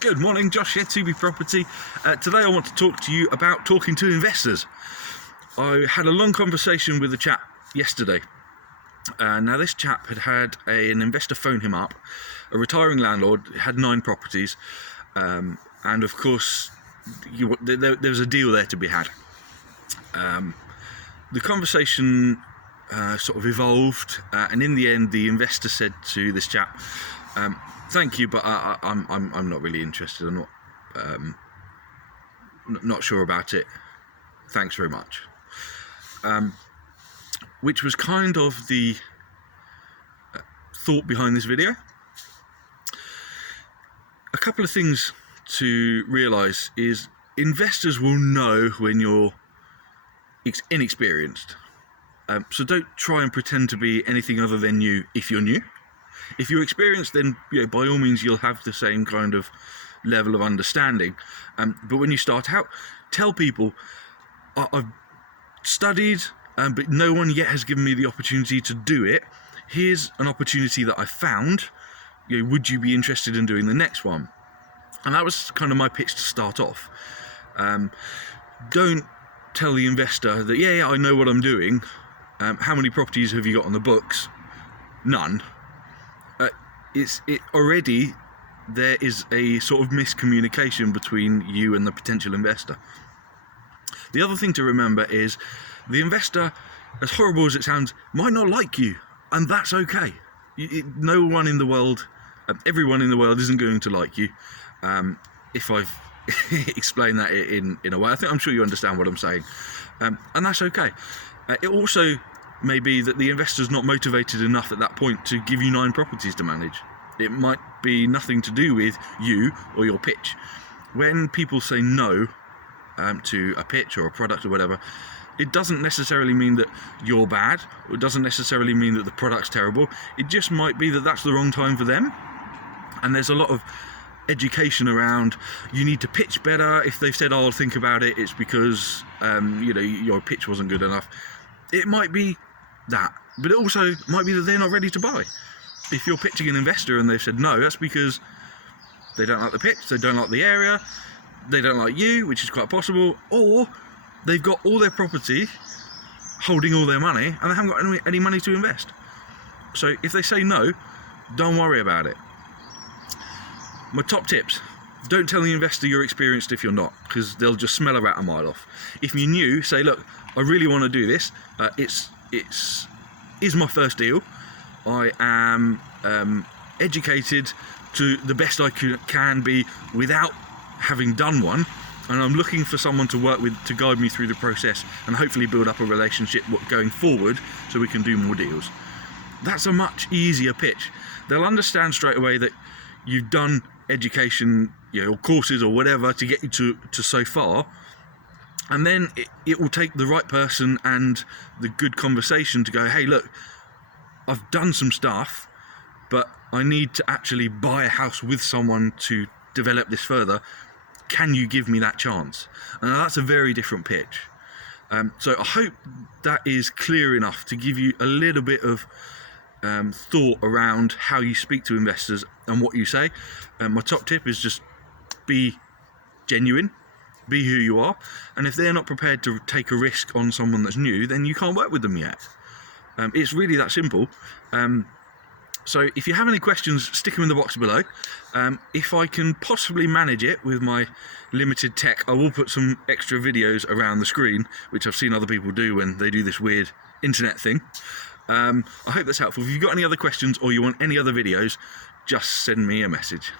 Good morning, Josh here, 2B Property. Today I want to talk to you about talking to investors. I had a long conversation with a chap yesterday. Now this chap had an investor phone him up, a retiring landlord, had 9 properties, and of course there was a deal there to be had. The conversation sort of evolved, and in the end the investor said to this chap, thank you, but I'm not really interested. I'm not sure about it. Thanks very much. Which was kind of the thought behind this video. A couple of things to realise is investors will know when you're inexperienced. So don't try and pretend to be anything other than you if you're new. If you're experienced, then by all means you'll have the same kind of level of understanding. But when you start out, tell people, I've studied, but no one yet has given me the opportunity to do it. Here's an opportunity that I found. Would you be interested in doing the next one? And that was kind of my pitch to start off. Don't tell the investor that, yeah, I know what I'm doing. How many properties have you got on the books? None. Already there is a sort of miscommunication between you and the potential investor. The other thing to remember is the investor, as horrible as it sounds, might not like you, and that's okay. No one in the world, everyone in the world isn't going to like you. If I've explained that in a way, I'm sure you understand what I'm saying, and that's okay. It also may be that the investor's not motivated enough at that point to give you 9 properties to manage. It might be nothing to do with you or your pitch. When people say no to a pitch or a product or whatever, it doesn't necessarily mean that you're bad, or it doesn't necessarily mean that the product's terrible. It just might be that that's the wrong time for them. And there's a lot of education around, you need to pitch better. If they've said, I'll think about it, it's because your pitch wasn't good enough. It might be that, but it also might be that they're not ready to buy. If you're pitching an investor and they've said no, that's because they don't like the pitch, they don't like the area, they don't like you, which is quite possible, or they've got all their property holding all their money and they haven't got any money to invest. So if they say no, don't worry about it. My top tips: don't tell the investor you're experienced if you're not, because they'll just smell a rat a mile off. If you're new, say, look, I really want to do this. It's my first deal. I am educated to the best I can be without having done one, and I'm looking for someone to work with to guide me through the process and hopefully build up a relationship going forward so we can do more deals. That's a much easier pitch. They'll understand straight away that you've done education, or courses or whatever to get you to so far, and then it will take the right person and the good conversation to go, hey, look, I've done some stuff, but I need to actually buy a house with someone to develop this further. Can you give me that chance? And that's a very different pitch. So I hope that is clear enough to give you a little bit of thought around how you speak to investors and what you say. My top tip is just be genuine, be who you are, and if they're not prepared to take a risk on someone that's new, then you can't work with them yet. It's really that simple. So if you have any questions, stick them in the box below. If I can possibly manage it with my limited tech, I will put some extra videos around the screen, which I've seen other people do when they do this weird internet thing. I hope that's helpful. If you've got any other questions or you want any other videos, just send me a message.